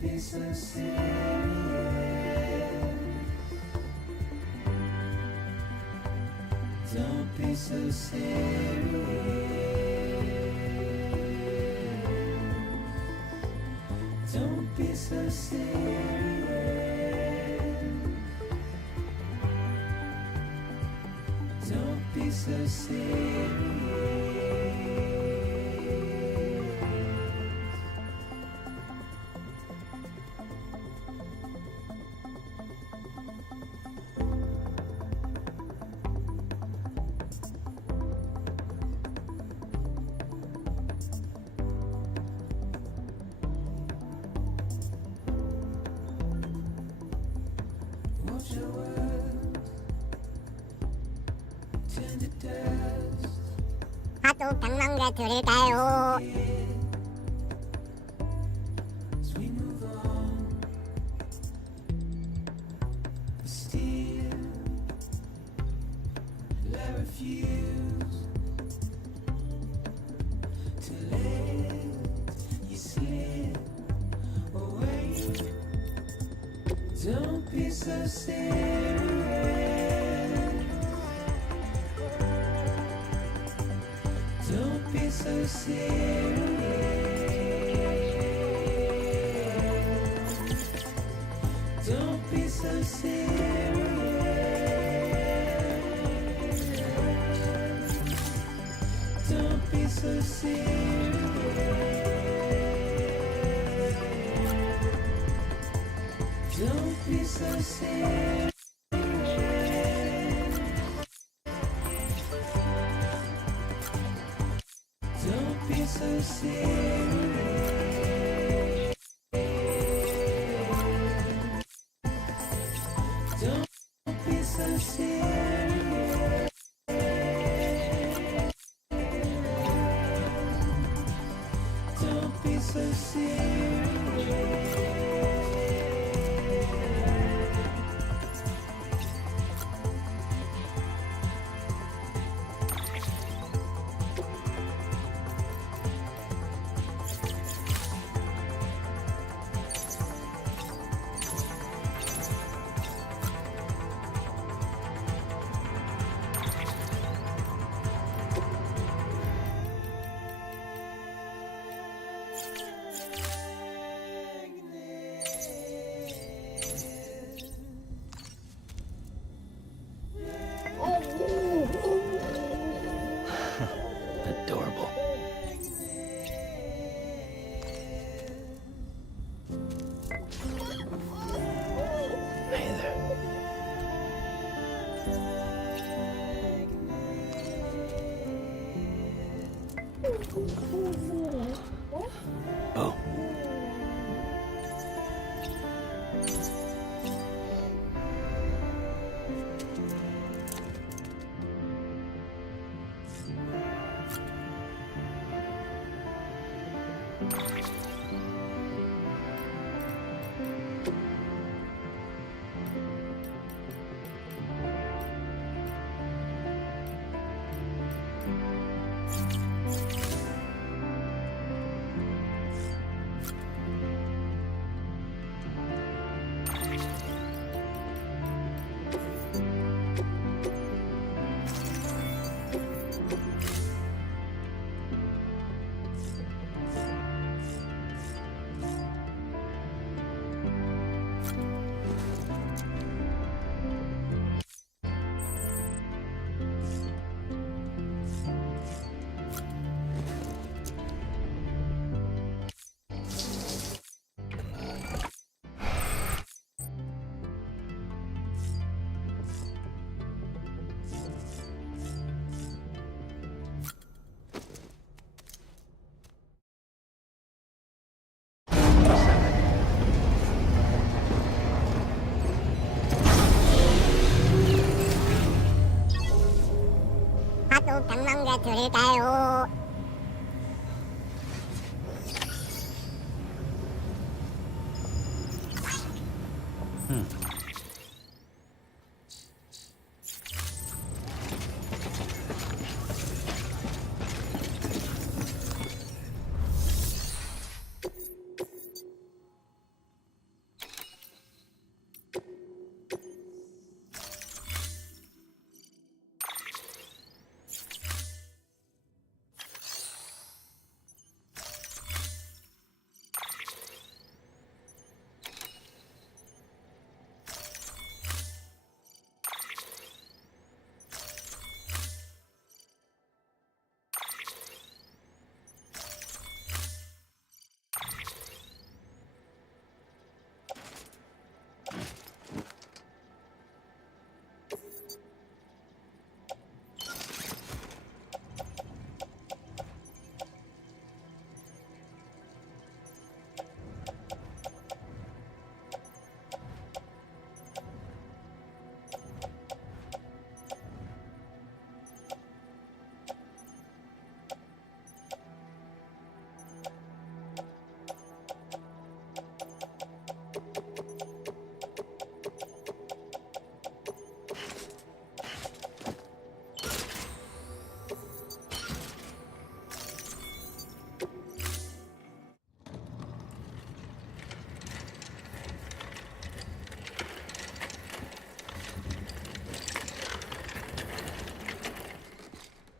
be so serious. Don't be so serious. Don't be so serious. Don't be so serious. Watch your words turn to dust. 핫도그 100만 개 드릴까요? As we move on, but still I refuse to let you slip away. Don't be so serious. Don't be so serious. Don't be so serious. Don't be so serious. Don't be so serious. Don't be so serious. Don't be so serious. Don't be so serious. Adorable. Hey there. Oh. 핫도그 100만 개 드릴까요?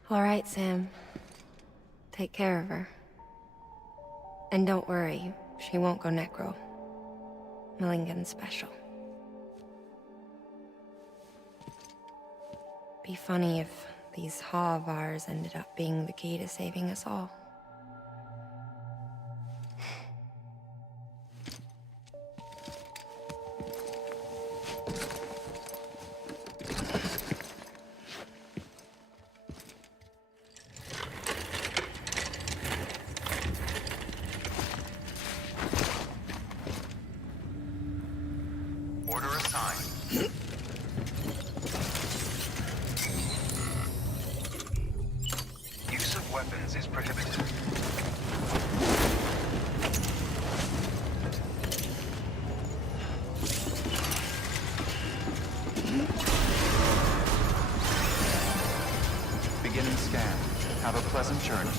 All right, Sam. Take care of her. And don't worry, she won't go necro. Millingen's special. Be funny if these Ha of ours ended up being the key to saving us all. Order assigned. Use of weapons is prohibited. Beginning scan. Have a pleasant journey.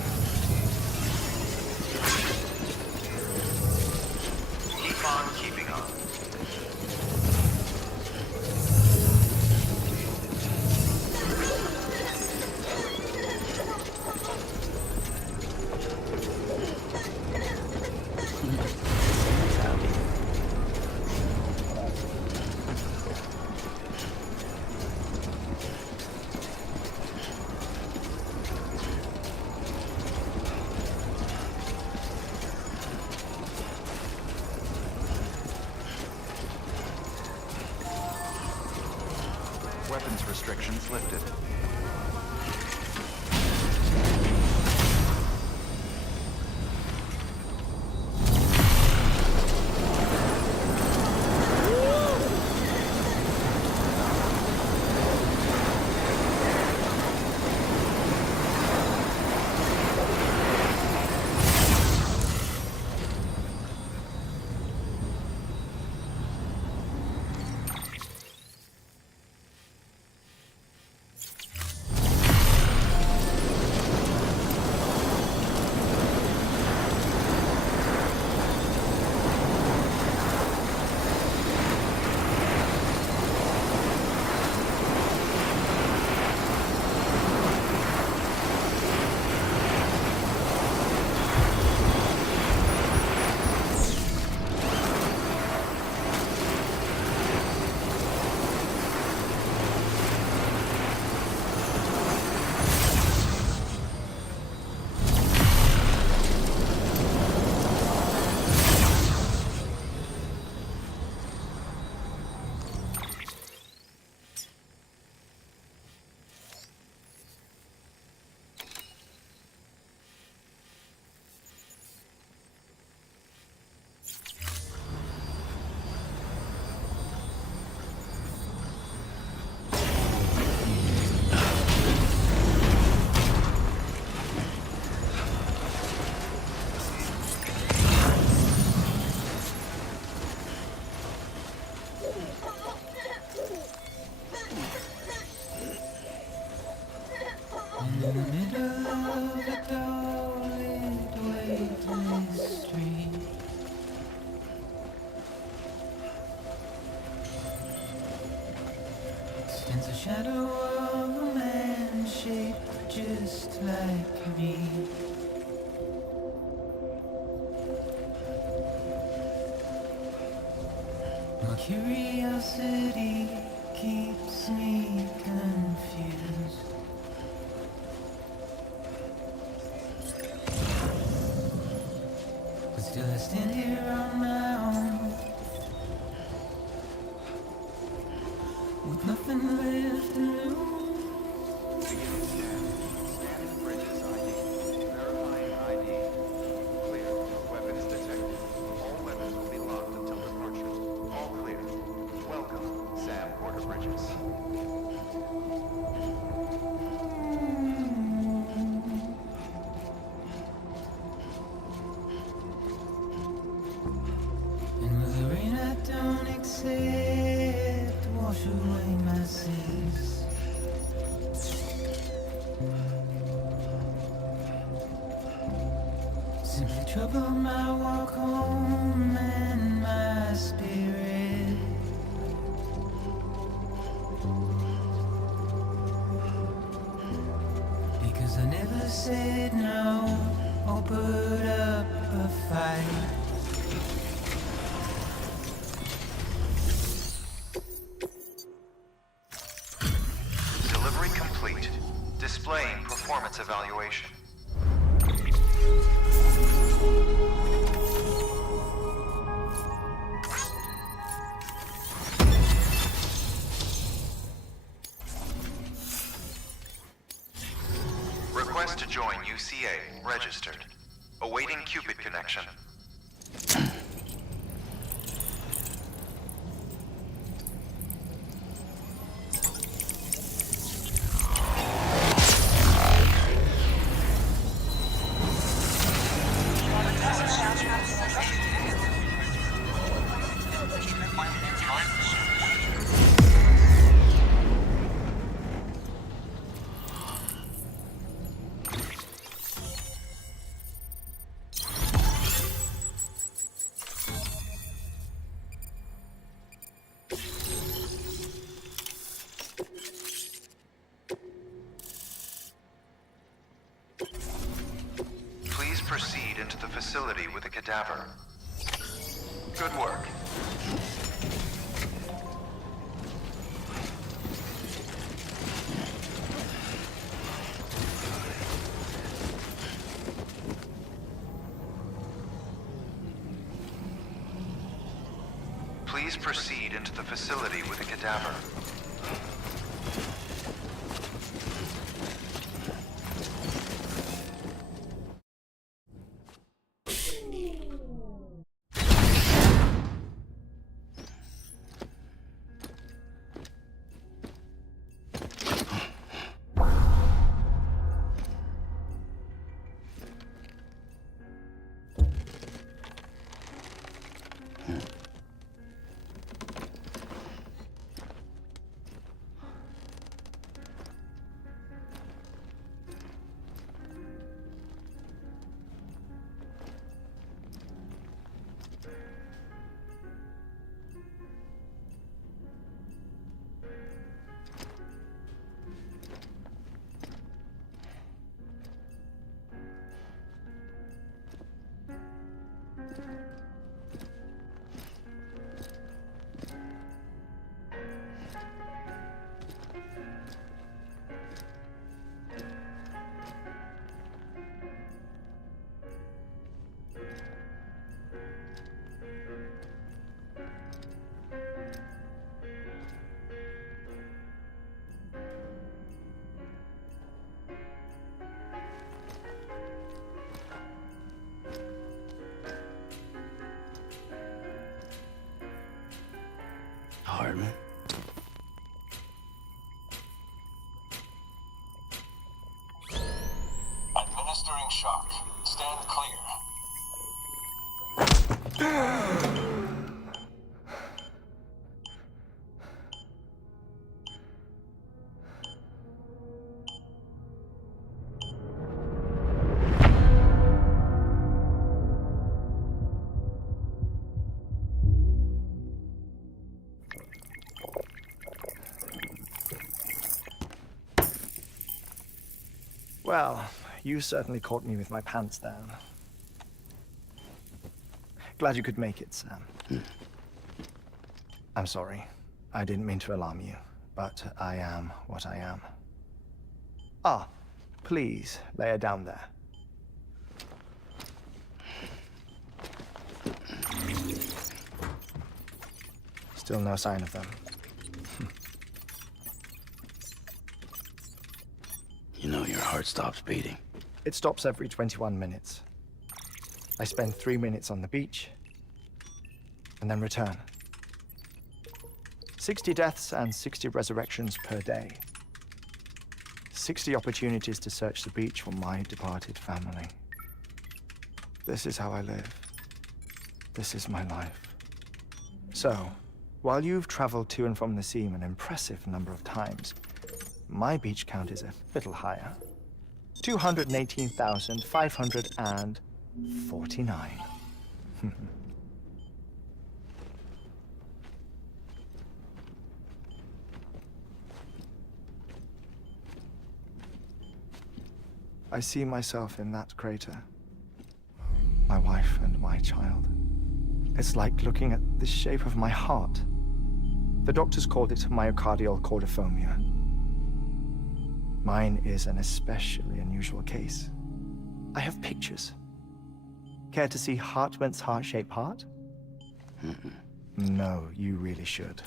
Keep on keeping on. Weapons restrictions lifted. In the middle of a dull-lit, weightless street, stands a shadow of a man shaped just like me. My curiosity keeps me confused. But still I stand here on my own, with nothing left to lose. Beginning scan. Scanning bridges ID. Verifying ID. Clear. Weapons detected. All weapons will be locked until departure. All clear. Welcome, Sam Porter Bridges. And with the rain I don't accept, wash away my sins. Simply trouble my walk home and my spirit. Because said no or put up a fight. Delivery complete. Displaying performance evaluation. Request to join UCA. Registered. Awaiting Cupid connection. Please proceed into the facility with a cadaver. Good work. Please proceed into the facility with a cadaver. Hardman. Administering shock. Stand clear. Well, you certainly caught me with my pants down. Glad you could make it, Sam. I'm sorry. I didn't mean to alarm you, but I am what I am. Ah, please, lay her down there. Still no sign of them. You know your heart stops beating. It stops every 21 minutes. I spend 3 minutes on the beach, and then return. 60 deaths and 60 resurrections per day. 60 opportunities to search the beach for my departed family. This is how I live. This is my life. So, while you've traveled to and from the seam an impressive number of times, my beach count is a little higher. 218,549. I see myself in that crater. My wife and my child. It's like looking at the shape of my heart. The doctors called it myocardial cordiformia. Mine is an especially unusual case. I have pictures. Care to see Hartman's heart-shaped heart? No, you really should.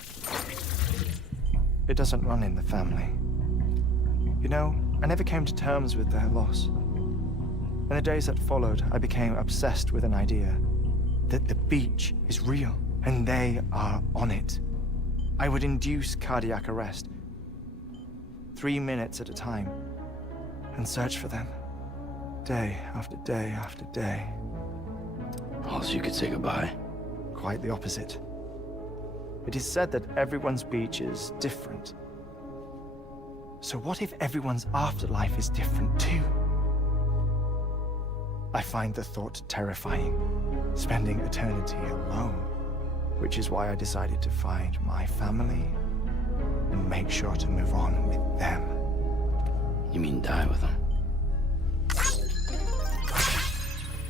It doesn't run in the family. You know, I never came to terms with their loss. In the days that followed, I became obsessed with an idea that the beach is real, and they are on it. I would induce cardiac arrest, 3 minutes at a time, and search for them, day after day after day. Also, you could say goodbye. Quite the opposite. It is said that everyone's beach is different. So what if everyone's afterlife is different too? I find the thought terrifying, spending eternity alone, which is why I decided to find my family and make sure to move on with them. You mean die with them?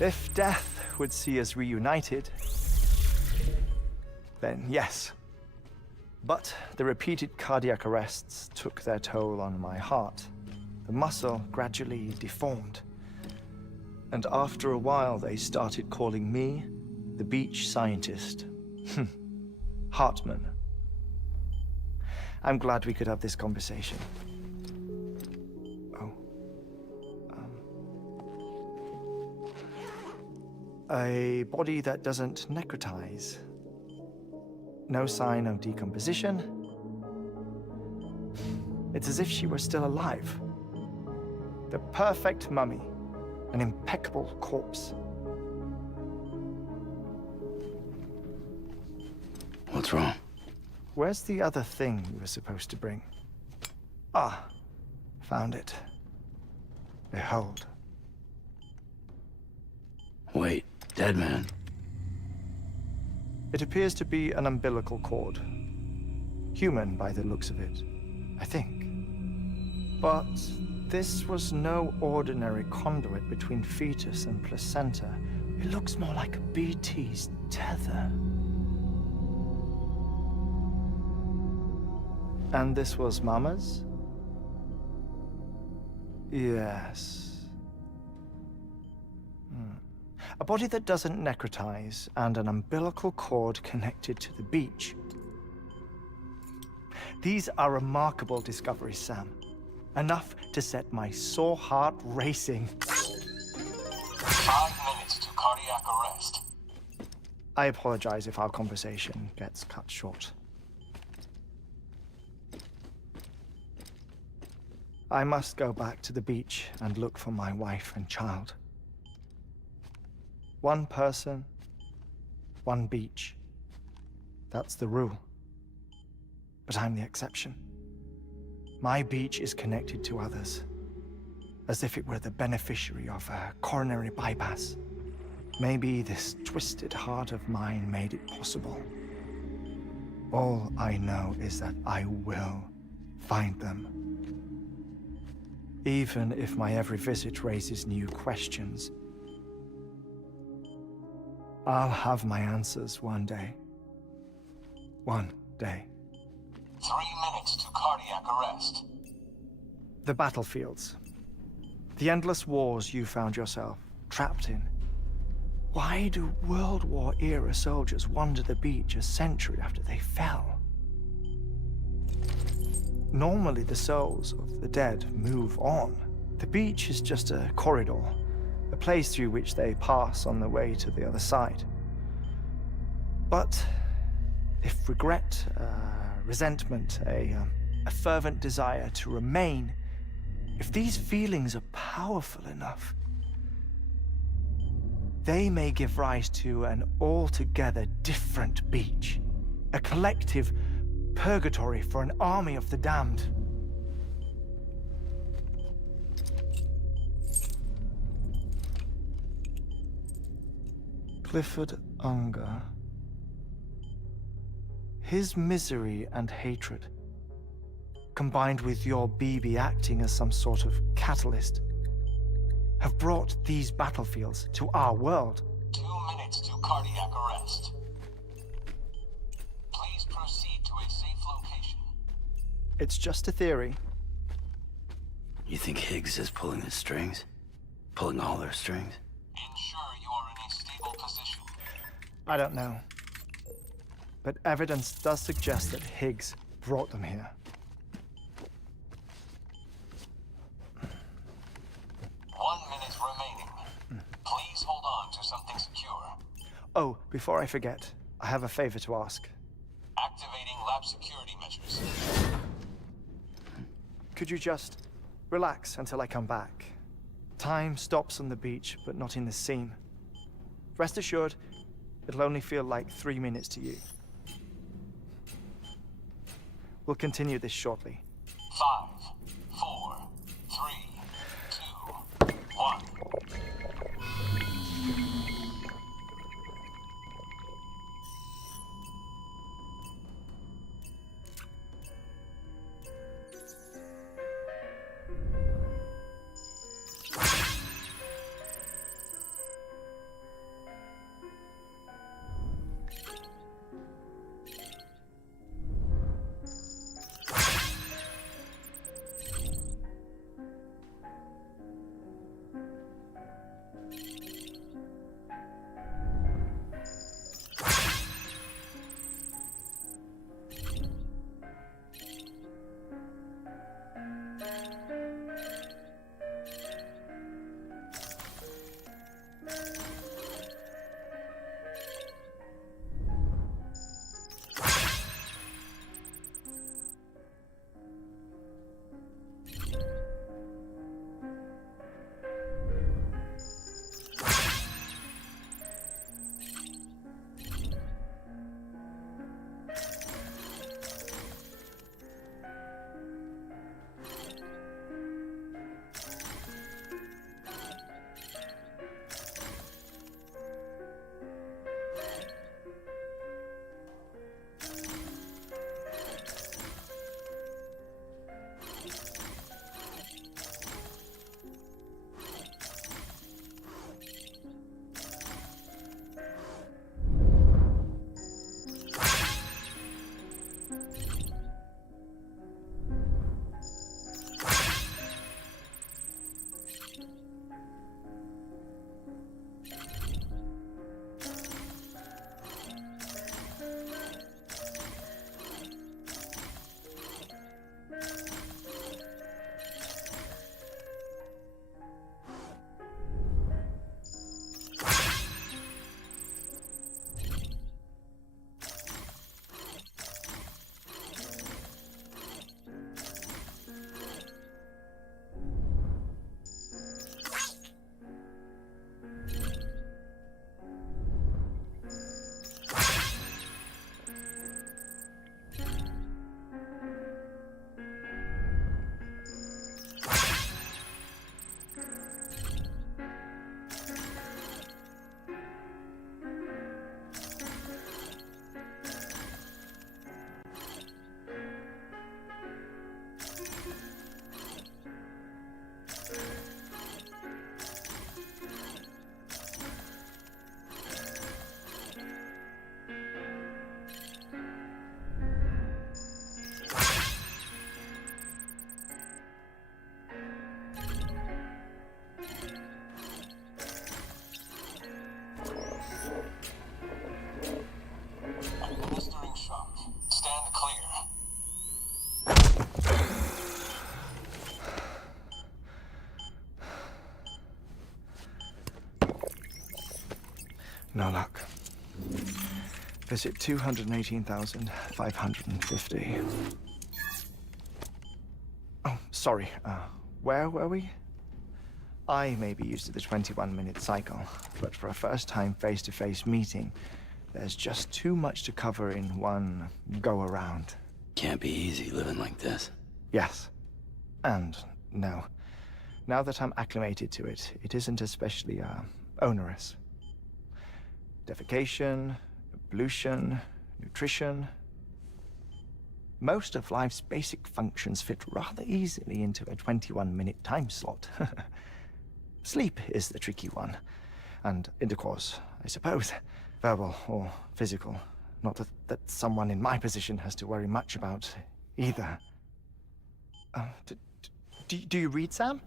If death would see us reunited, then yes. But the repeated cardiac arrests took their toll on my heart. The muscle gradually deformed. And after a while, they started calling me the beach scientist. Hartman. I'm glad we could have this conversation. Oh. A body that doesn't necrotize. No sign of decomposition. It's as if she were still alive. The perfect mummy. An impeccable corpse. What's wrong? Where's the other thing you were supposed to bring? Ah, found it. Behold. Wait, dead man? It appears to be an umbilical cord. Human by the looks of it, I think. But this was no ordinary conduit between fetus and placenta. It looks more like a BT's tether. And this was Mama's? Yes. A body that doesn't necrotize and an umbilical cord connected to the beach. These are remarkable discoveries, Sam. Enough to set my sore heart racing. 5 minutes to cardiac arrest. I apologize if our conversation gets cut short. I must go back to the beach and look for my wife and child. One person, one beach. That's the rule. But I'm the exception. My beach is connected to others, as if it were the beneficiary of a coronary bypass. Maybe this twisted heart of mine made it possible. All I know is that I will find them. Even if my every visit raises new questions, I'll have my answers one day. One day. 3 minutes to cardiac arrest. The battlefields. The endless wars you found yourself trapped in. Why do World War-era soldiers wander the beach a century after they fell? Normally, the souls of the dead move on. The beach is just a corridor, a place through which they pass on the way to the other side. But if regret, resentment, a fervent desire to remain, if these feelings are powerful enough, they may give rise to an altogether different beach, a collective purgatory for an army of the damned. Clifford Unger. His misery and hatred, combined with your BB acting as some sort of catalyst, have brought these battlefields to our world. 2 minutes to cardiac arrest. Please proceed to a safe location. It's just a theory. You think Higgs is pulling the strings? Pulling all their strings? Ensure you are in a stable position. I don't know. But evidence does suggest that Higgs brought them here. 1 minute remaining. Please hold on to something secure. Oh, before I forget, I have a favor to ask. Activating lab security measures. Could you just relax until I come back? Time stops on the beach, but not in the scene. Rest assured, it'll only feel like 3 minutes to you. We'll continue this shortly. 5, 4, 3, 2, 1. Administering shock. Stand clear. No luck. Visit 218,550. Oh, sorry. Where were we? I may be used to the 21-minute cycle, but for a first-time face-to-face meeting, there's just too much to cover in one go-around. Can't be easy living like this. Yes. And no. Now that I'm acclimated to it, it isn't especially, onerous. Defecation, pollution, nutrition. Most of life's basic functions fit rather easily into a 21-minute time slot. Sleep is the tricky one. And intercourse, I suppose. Verbal or physical. Not that someone in my position has to worry much about either. Do you read, Sam?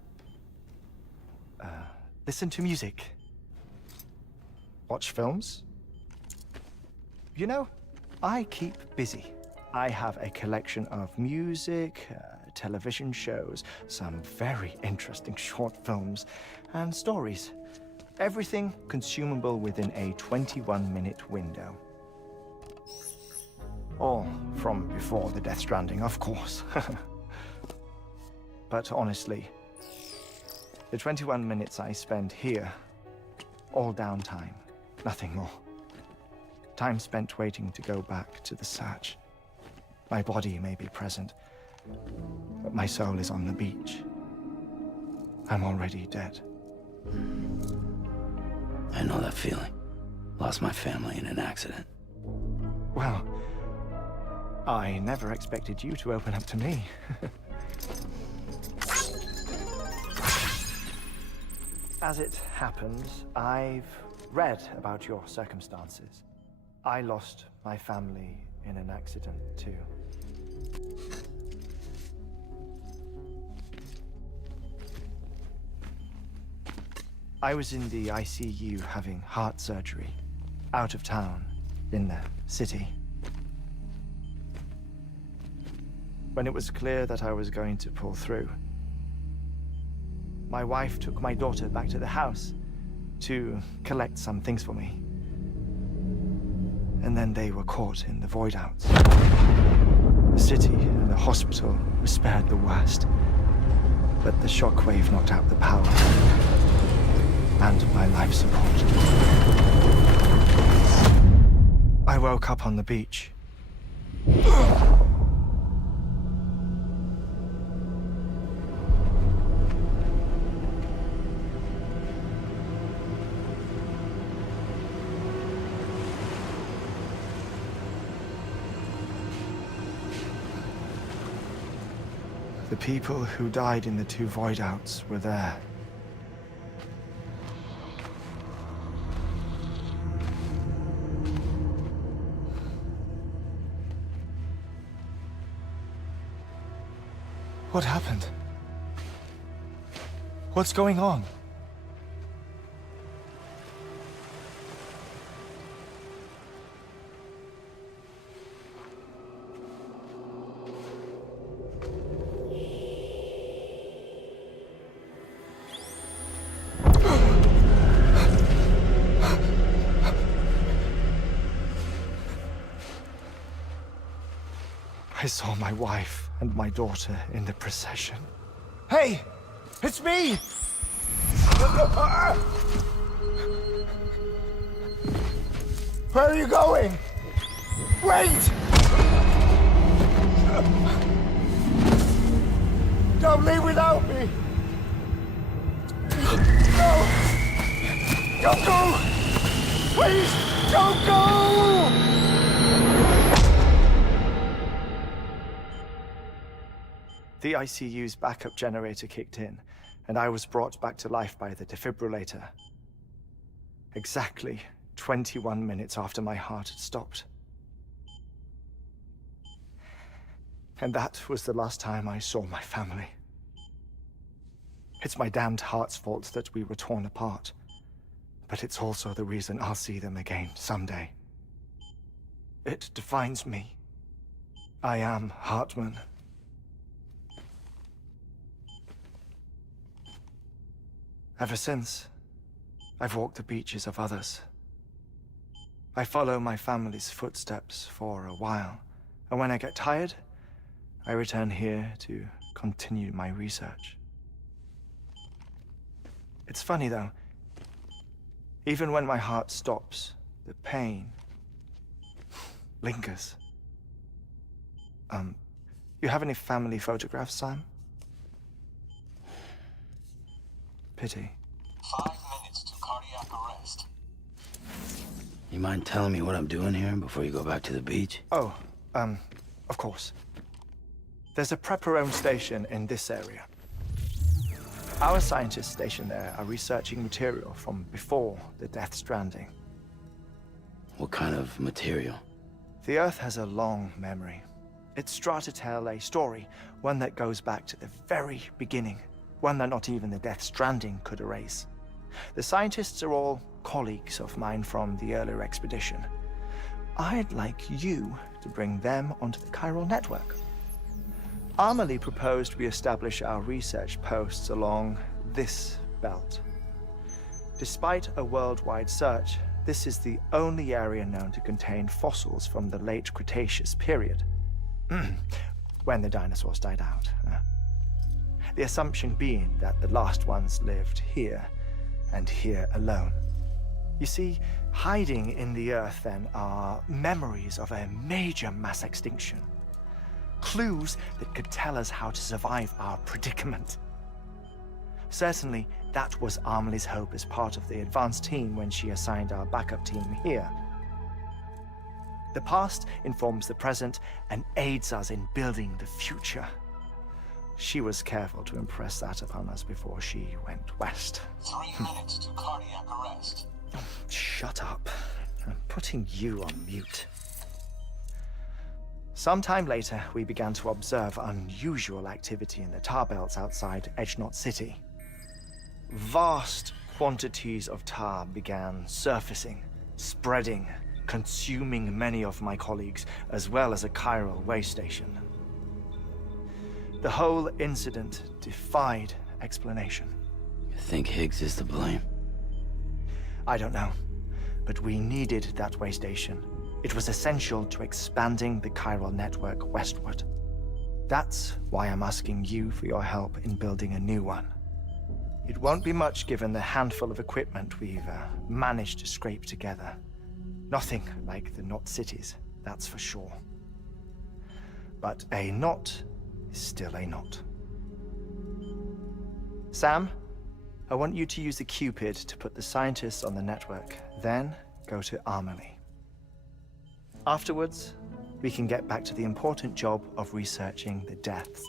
Listen to music. Watch films. You know, I keep busy. I have a collection of music, television shows, some very interesting short films, and stories. Everything consumable within a 21-minute window. All from before the Death Stranding, of course. But honestly, the 21 minutes I spend here, all downtime, nothing more. Time spent waiting to go back to the Satch. My body may be present, but my soul is on the beach. I'm already dead. I know that feeling. Lost my family in an accident. Well, I never expected you to open up to me. As it happens, I've read about your circumstances. I lost my family in an accident, too. I was in the ICU having heart surgery, out of town, in the city. When it was clear that I was going to pull through, my wife took my daughter back to the house to collect some things for me. And then they were caught in the void outs. The city and the hospital were spared the worst, but the shockwave knocked out the power and my life support. I woke up on the beach. The people who died in the two void outs were there. What happened? What's going on? I saw my wife and my daughter in the procession. Hey! It's me! Where are you going? Wait! Don't leave without me! No! Don't go! Please, don't go! The ICU's backup generator kicked in, and I was brought back to life by the defibrillator. Exactly 21 minutes after my heart had stopped. And that was the last time I saw my family. It's my damned heart's fault that we were torn apart, but it's also the reason I'll see them again someday. It defines me. I am Hartman. Ever since, I've walked the beaches of others. I follow my family's footsteps for a while, and when I get tired, I return here to continue my research. It's funny though, even when my heart stops, the pain lingers. You have any family photographs, Sam? Pity. 5 minutes to cardiac arrest. You mind telling me what I'm doing here before you go back to the beach? Oh, of course. There's a prepper-owned station in this area. Our scientists stationed there are researching material from before the Death Stranding. What kind of material? The Earth has a long memory. It's trying to tell a story, one that goes back to the very beginning, one that not even the Death Stranding could erase. The scientists are all colleagues of mine from the earlier expedition. I'd like you to bring them onto the chiral network. Amelie proposed we establish our research posts along this belt. Despite a worldwide search, this is the only area known to contain fossils from the late Cretaceous period, when the dinosaurs died out. The assumption being that the last ones lived here, and here alone. You see, hiding in the Earth then are memories of a major mass extinction. Clues that could tell us how to survive our predicament. Certainly, that was Amelie's hope as part of the advanced team when she assigned our backup team here. The past informs the present and aids us in building the future. She was careful to impress that upon us before she went west. 3 minutes to cardiac arrest. Shut up. I'm putting you on mute. Sometime later, we began to observe unusual activity in the tar belts outside Edgenot City. Vast quantities of tar began surfacing, spreading, consuming many of my colleagues, as well as a chiral way station. The whole incident defied explanation. You think Higgs is to blame? I don't know, but we needed that way station. It was essential to expanding the chiral network westward. That's why I'm asking you for your help in building a new one. It won't be much given the handful of equipment we've managed to scrape together. Nothing like the knot cities, that's for sure. But a knot is still a knot. Sam, I want you to use the Cupid to put the scientists on the network, then go to Amelie. Afterwards, we can get back to the important job of researching the deaths.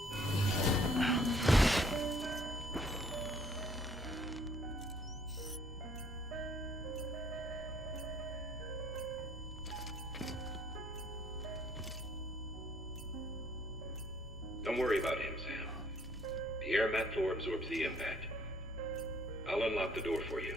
Don't worry about him, Sam. The air mat floor absorbs the impact. I'll unlock the door for you.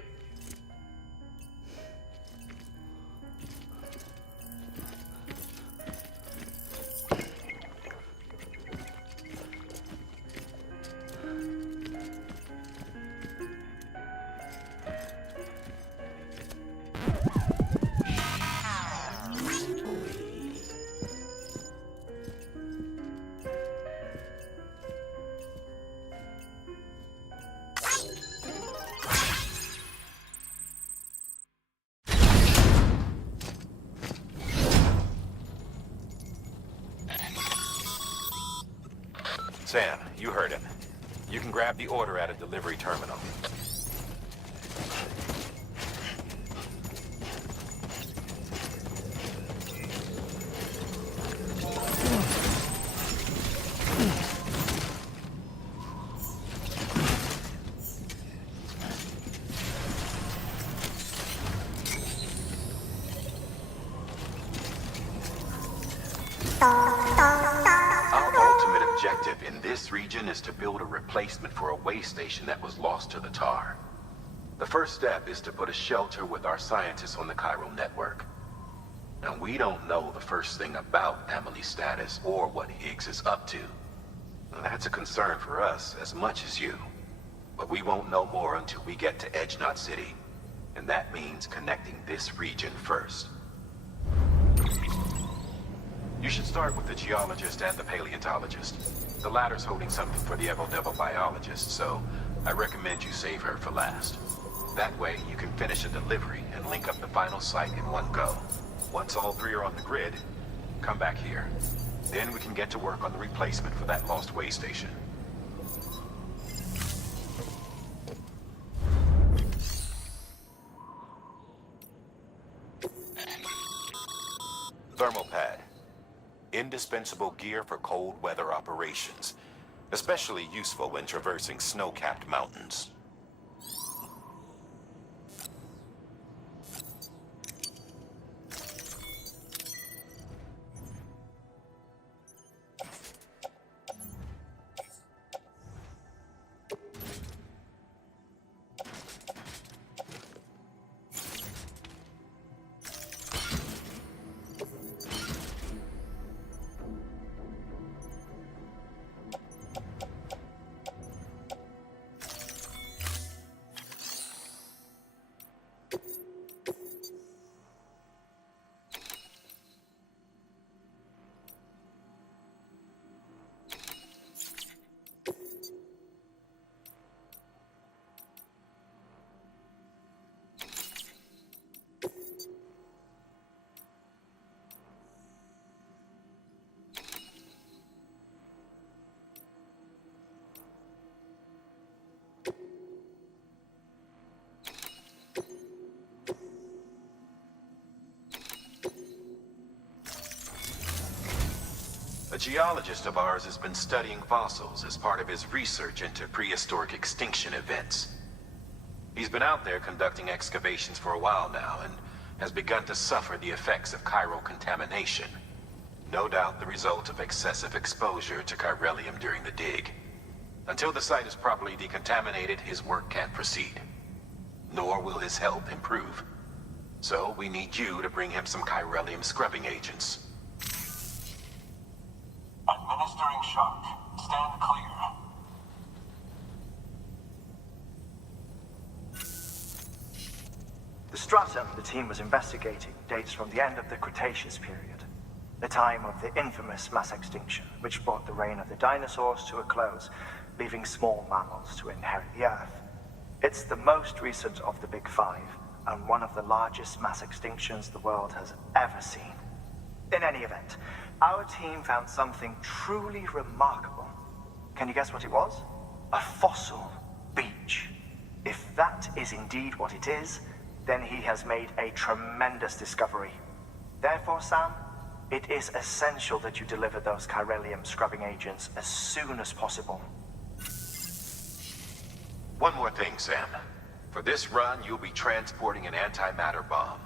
Sam, you heard him. You can grab the order at a delivery terminal. Objective in this region is to build a replacement for a way station that was lost to the tar. The first step is to put a shelter with our scientists on the chiral network. Now, we don't know the first thing about Amelie's status or what Higgs is up to. Now, that's a concern for us as much as you. But we won't know more until we get to Edgenot City. And that means connecting this region first. You should start with the geologist and the paleontologist. The latter's holding something for the Evo biologist, so I recommend you save her for last. That way, you can finish a delivery and link up the final site in one go. Once all three are on the grid, come back here. Then we can get to work on the replacement for that lost way station. Thermal pad. Indispensable gear for cold weather operations. especially useful when traversing snow-capped mountains. A geologist of ours has been studying fossils as part of his research into prehistoric extinction events. He's been out there conducting excavations for a while now and has begun to suffer the effects of chiral contamination. No doubt the result of excessive exposure to chiralium during the dig. Until the site is properly decontaminated, his work can't proceed. Nor will his health improve. So we need you to bring him some chiralium scrubbing agents. Administering shock. Stand clear. The stratum the team was investigating dates from the end of the Cretaceous period, the time of the infamous mass extinction, which brought the reign of the dinosaurs to a close, leaving small mammals to inherit the Earth. It's the most recent of the Big Five, and one of the largest mass extinctions the world has ever seen. In any event, our team found something truly remarkable. Can you guess what it was? A fossil beach. If that is indeed what it is, then he has made a tremendous discovery. Therefore, Sam, it is essential that you deliver those chiralium scrubbing agents as soon as possible. One more thing, Sam. For this run, you'll be transporting an antimatter bomb.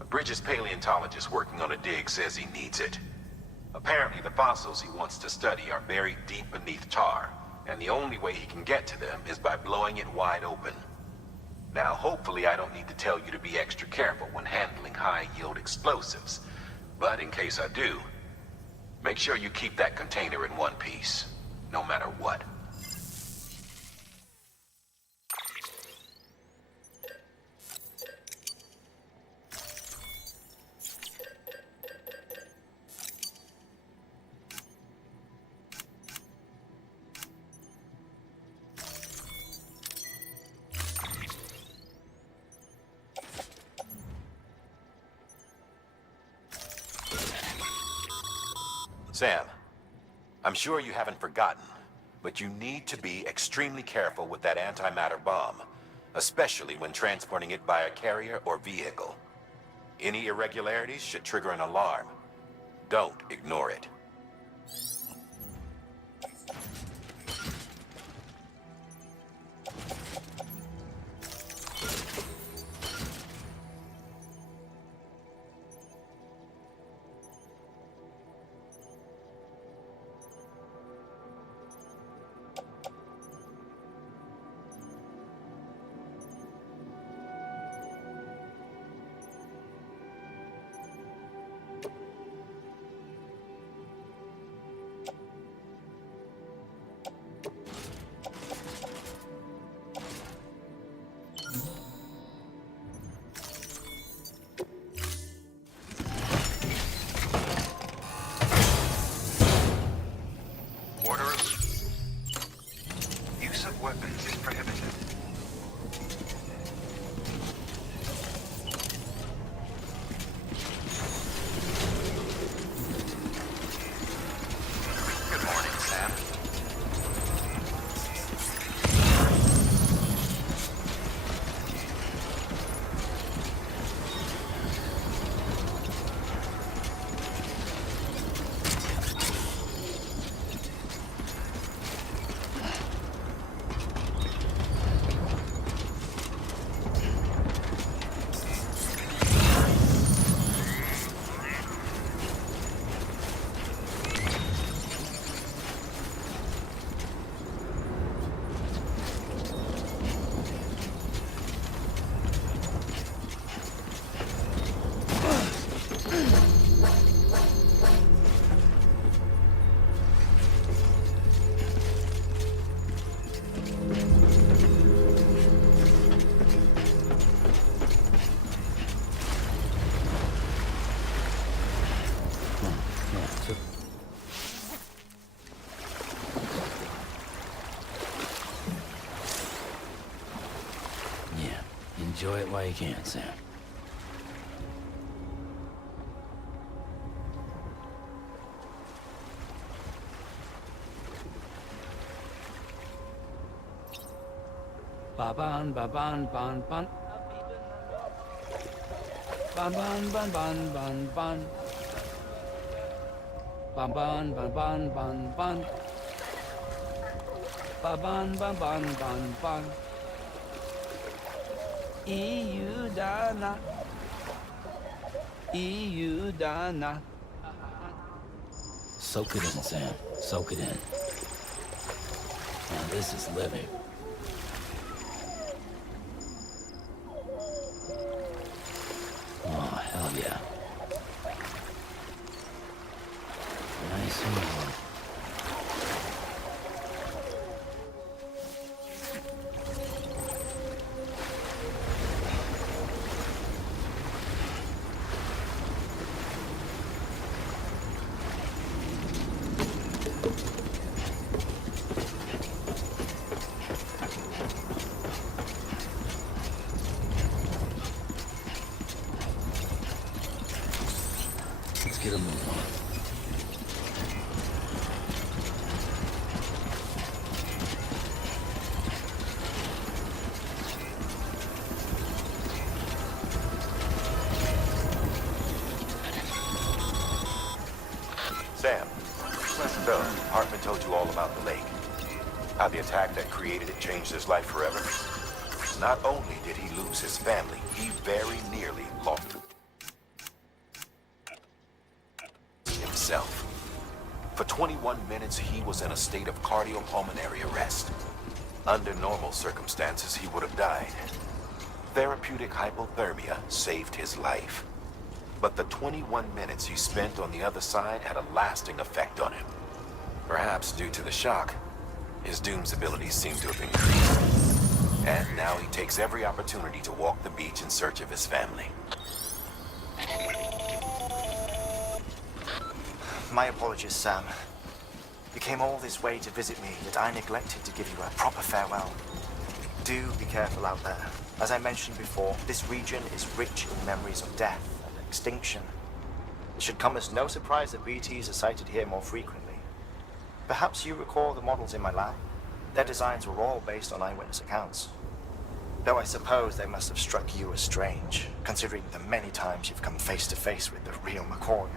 A Bridges paleontologist working on a dig says he needs it. Apparently, the fossils he wants to study are buried deep beneath tar, and the only way he can get to them is by blowing it wide open. Now, hopefully I don't need to tell you to be extra careful when handling high-yield explosives, but in case I do, make sure you keep that container in one piece, no matter what. Sam, I'm sure you haven't forgotten, but you need to be extremely careful with that antimatter bomb, especially when transporting it by a carrier or vehicle. Any irregularities should trigger an alarm. Don't ignore it. Weapons is prohibited. Good morning, Sam. Enjoy it while you can, Sam. Ba-ban, ba-ban, ban, ban. Ban, ban, ban, ban, ban, ban. Ban, ban, ban, ban, ban, ban. Ba-ban, ban, ban, ban, ban. Iudana. Iudana. Soak it in, Sam. Soak it in. Now this is living. Oh, hell yeah. Nice and warm. Let's get a move on. Sam, so, Hartman told you all about the lake. How the attack that created it changed his life forever. Not only did he lose his family, he very nearly lost himself. For 21 minutes, he was in a state of cardiopulmonary arrest. Under normal circumstances, he would have died. Therapeutic hypothermia saved his life. But the 21 minutes he spent on the other side had a lasting effect on him. Perhaps due to the shock, his Doom's abilities seem to have increased. And now he takes every opportunity to walk the beach in search of his family. My apologies, Sam. You came all this way to visit me, yet I neglected to give you a proper farewell. Do be careful out there. As I mentioned before, this region is rich in memories of death and extinction. It should come as no surprise that BTs are sighted here more frequently. Perhaps you recall the models in my lab? Their designs were all based on eyewitness accounts. Though I suppose they must have struck you as strange, considering the many times you've come face to face with the real McCoy.